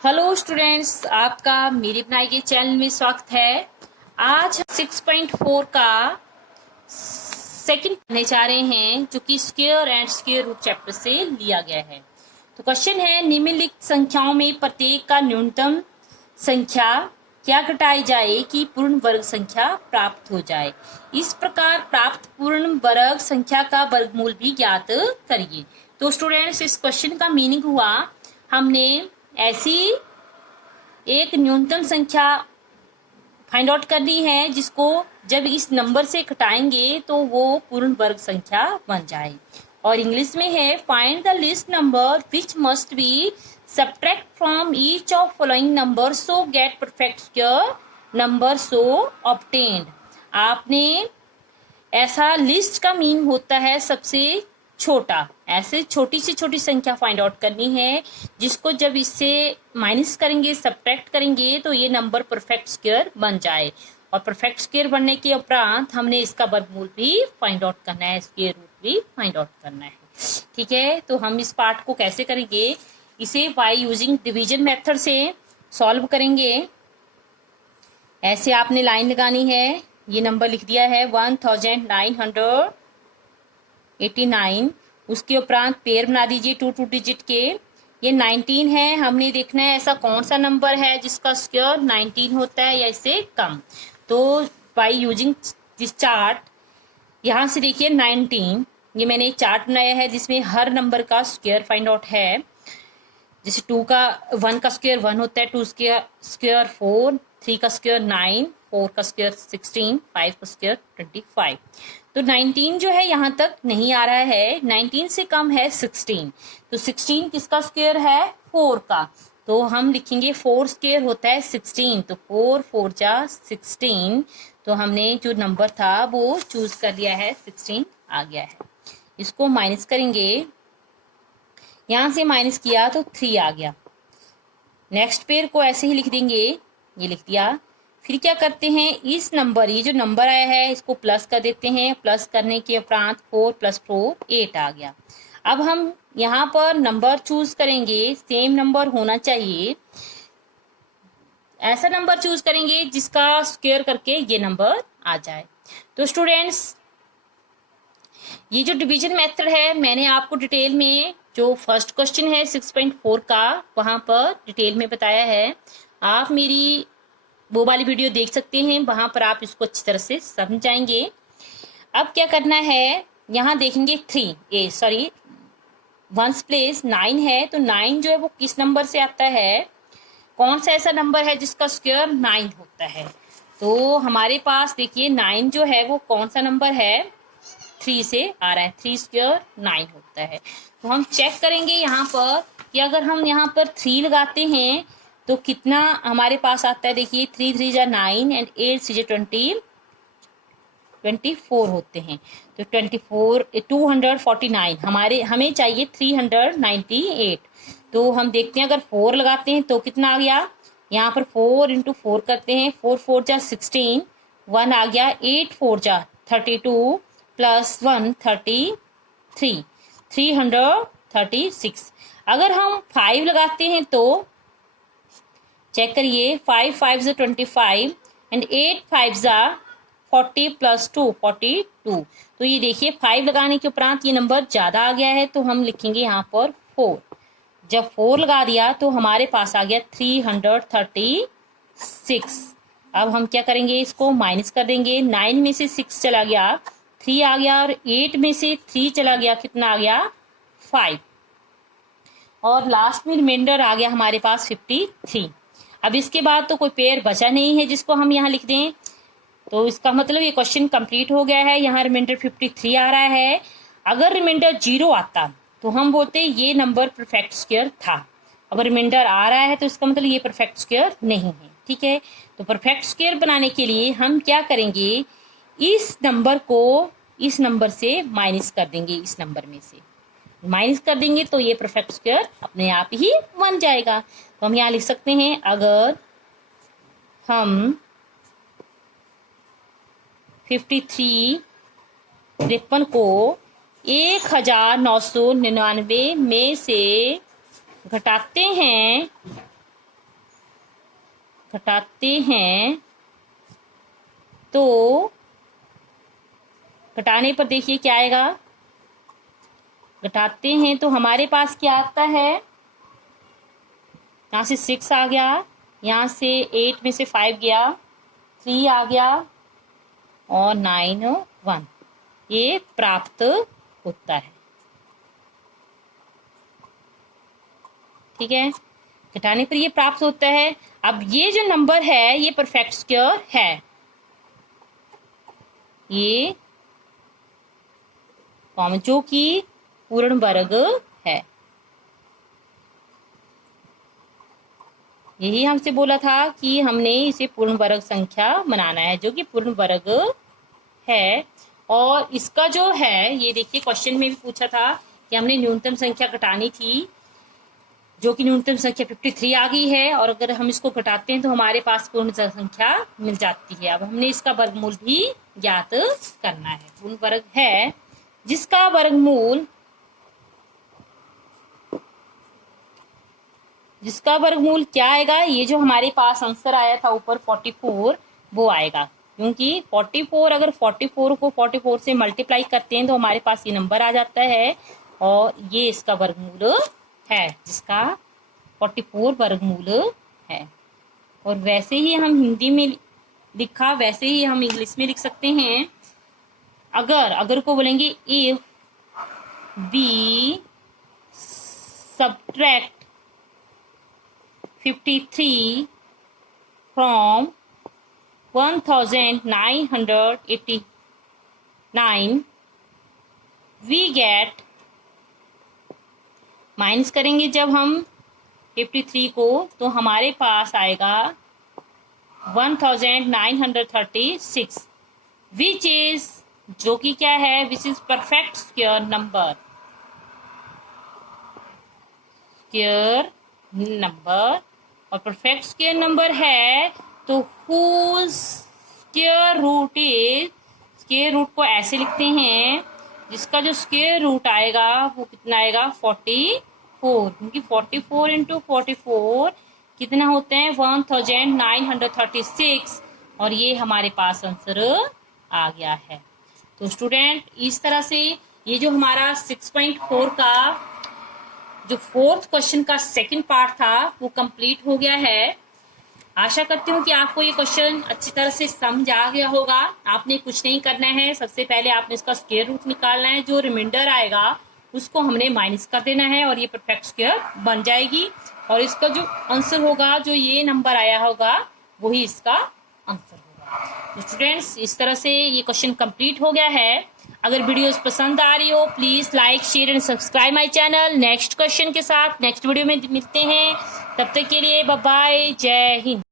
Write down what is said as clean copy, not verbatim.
Hello students, आपका मेरी बनाई के चैनल में स्वागत है। आज 6.4 का सेकंड पढ़ने जा रहे हैं, जो कि square and square root chapter से लिया गया है। तो क्वेश्चन है, निम्नलिखित संख्याओं में प्रत्येक का न्यूनतम संख्या क्या घटाई जाए कि पूर्ण वर्ग संख्या प्राप्त हो जाए। इस प्रकार प्राप्त पूर्ण वर्ग संख्या का वर्गमूल भी ज्ञात करिए। तो स्टूडेंट्स, इस क्वेश्चन का मीनिंग हुआ, हमने ऐसी एक न्यूनतम संख्या फाइंड आउट करनी है जिसको जब इस नंबर से घटाएंगे तो वो पूर्ण वर्ग संख्या बन जाए। और इंग्लिश में है, find the least number which must be subtract from each of following number so gate perfect square number so obtained. आपने ऐसा लिस्ट का मीन होता है सबसे छोटा, ऐसे छोटी से छोटी संख्या फाइंड आउट करनी है जिसको जब इससे माइनस करेंगे, सब्ट्रैक्ट करेंगे तो ये नंबर परफेक्ट स्क्वायर बन जाए। और परफेक्ट स्क्वायर बनने के उपरांत हमने इसका वर्गमूल भी फाइंड आउट करना है, स्क्वायर रूट भी फाइंड आउट करना है। ठीक है, तो हम इस पार्ट को कैसे करेंगे, इसे बाय यूजिंग डिवीजन मेथड से सॉल्व करेंगे। ऐसे आपने लाइन लगानी है, ये नंबर लिख दिया है 1989, उसके उपरांत पेयर बना दीजिए टू डिजिट के। ये 19 है, हमने देखना है ऐसा कौन सा नंबर है जिसका स्क्वायर 19 होता है या इससे कम। तो बाय यूजिंग दिस चार्ट, यहाँ से देखिए 19, ये मैंने एक चार्ट बनाया है जिसमें हर नंबर का स्क्वायर फाइंड आउट है। जैसे 1 का स्क्वायर 1 होता है, 2 का स्क्वायर 4, 3 का स्क्वायर 9, 4 का स्क्वायर 16, 5 का स्क्वायर 25। तो 19 जो है यहाँ तक नहीं आ रहा है, 19 से कम है 16। तो 16 किसका स्क्वायर है, 4 का। तो हम लिखेंगे 4 स्क्वायर होता है 16, तो 4 4 जा 16। तो हमने जो नंबर था वो चूज कर लिया है, 16 आ गया है। इसको माइनस करेंगे, यहां से माइनस किया तो 3 आ गया। नेक्स्ट पेयर को ऐसे ही लिख देंगे, ये लिख दिया। फिर क्या करते हैं, इस नंबर, ये जो नंबर आया है इसको प्लस कर देते हैं। प्लस करने के उपरांत 4 + 4 8 आ गया। अब हम यहाँ पर नंबर चूज करेंगे, सेम नंबर होना चाहिए, ऐसा नंबर चूज करेंगे जिसका स्क्वायर करके ये नंबर आ जाए। तो स्टूडेंट्स, ये जो डिवीजन मेथड है मैंने आपको डिटेल में, जो फर्स्ट क्वेश्चन है 6.4 का, वहां पर डिटेल में बताया है। आप मेरी वो वाली वीडियो देख सकते हैं, वहां पर आप इसको अच्छी तरह से समझ जाएंगे। अब क्या करना है, यहाँ देखेंगे 1's प्लेस 9 है, तो 9 जो है वो किस नंबर से आता है, कौन सा ऐसा नंबर है जिसका स्क्वायर 9 होता है। तो हमारे पास देखिए 9 जो है वो कौन सा नंबर है, 3 से आ रहा है, 3 स्क्वायर 9 होता है। तो हम चेक करेंगे यहाँ पर कि अगर हम यहाँ पर 3 लगाते हैं तो कितना हमारे पास आता है। देखिए 3 3 जा 9 एंड 8 6 24 होते हैं। तो 249 हमें चाहिए 398। तो हम देखते हैं, अगर 4 लगाते हैं तो कितना आ गया, यहाँ पर 4 × 4 करते हैं, 4 4 जा 16, 1 आ गया, 8 4 जा 32 + 1 33, 336। अगर हम 5 लगाते हैं तो चेक करिए, 5 5 जा 25 एंड 8 5 जा 40 + 2 42। तो ये देखिए 5 लगाने के उपरांत ये नंबर ज्यादा आ गया है, तो हम लिखेंगे यहाँ पर 4। जब 4 लगा दिया तो हमारे पास आ गया 336। अब हम क्या करेंगे, इसको माइनस कर देंगे। 9 में से 6 चला गया, 3 आ गया, और 8 में से 3 चला गया, कितना आ गया, 5। और लास्ट में रिमाइंडर आ गया हमारे पास 53। अब इसके बाद तो कोई पेयर बचा नहीं है जिसको हम यहाँ लिख दें, तो इसका मतलब ये क्वेश्चन कंप्लीट हो गया है। यहाँ रिमाइंडर 53 आ रहा है। अगर रिमाइंडर 0 आता तो हम बोलते ये नंबर परफेक्ट स्क्वायर था। अगर रिमाइंडर आ रहा है तो इसका मतलब ये परफेक्ट स्क्वायर नहीं है। ठीक है, तो परफेक्ट स्क्वायर बनाने के लिए हम क्या करेंगे, इस नंबर को इस नंबर से माइनस कर देंगे, इस नंबर में से माइनस कर देंगे तो ये परफेक्ट स्क्वायर अपने आप ही बन जाएगा। तो हम यहाँ लिख सकते हैं, अगर हम 53 को 1999 में से घटाते हैं घटाते हैं तो घटाने पर देखिए क्या आएगा। घटाते हैं तो हमारे पास क्या आता है, यहाँ से 6 आ गया, यहाँ से 8 में से 5 गया, 3 आ गया और 9 1, ये प्राप्त होता है। ठीक है, घटाने पर ये प्राप्त होता है। अब ये जो नंबर है ये परफेक्ट स्क्वायर है, ये जो कि पूर्ण वर्ग है। यही हमसे बोला था कि हमने इसे पूर्ण वर्ग संख्या बनाना है, जो कि पूर्ण वर्ग है। और इसका जो है, ये देखिए क्वेश्चन में भी पूछा था कि हमने न्यूनतम संख्या घटानी थी, जो कि न्यूनतम संख्या 53 आ गई है, और अगर हम इसको घटाते हैं तो हमारे पास पूर्ण संख्या मिल जाती है। अब हमने इसका वर्गमूल भी ज्ञात करना है। पूर्ण वर्ग है जिसका वर्गमूल क्या आएगा, ये जो हमारे पास आंसर आया था ऊपर 44, वो आएगा। क्योंकि 44, अगर 44 को 44 से मल्टीप्लाई करते हैं तो हमारे पास ये नंबर आ जाता है, और ये इसका वर्गमूल है, जिसका 44 वर्गमूल है। और वैसे ही हम हिंदी में लिखा, वैसे ही हम इंग्लिश में लिख सकते हैं। अगर को बोलेंगे if we subtract 53 from 1989 we get, minus करेंगे जब हम 53 को, तो हमारे पास आएगा 1936, विच इज, जो कि क्या है, which is perfect square number. और परफेक्ट स्क्वायर नंबर है तो whose square root is, square root को ऐसे लिखते हैं, जिसका जो स्क्वायर रूट आएगा वो कितना आएगा, 44, क्योंकि 44 इंटू 44 कितना होते हैं, 1936, और ये हमारे पास आंसर आ गया है। तो स्टूडेंट, इस तरह से ये जो हमारा 6.4 का जो 4th क्वेश्चन का सेकंड पार्ट था वो कंप्लीट हो गया है। आशा करती हूँ कि आपको ये क्वेश्चन अच्छी तरह से समझ आ गया होगा। आपने कुछ नहीं करना है, सबसे पहले आपने इसका स्क्वायर रूट निकालना है, जो रिमाइंडर आएगा उसको हमने माइनस कर देना है, और ये परफेक्ट स्क्वायर बन जाएगी। और इसका जो आंसर होगा, जो ये नंबर आया होगा, वही इसका आंसर होगा। तो स्टूडेंट्स, इस तरह से ये क्वेश्चन कंप्लीट हो गया है। अगर वीडियोस पसंद आ रही हो, please like, share and subscribe my channel. Next question के साथ नेक्स्ट वीडियो में मिलते हैं, तब तक के लिए बाय बाय, जय हिंद।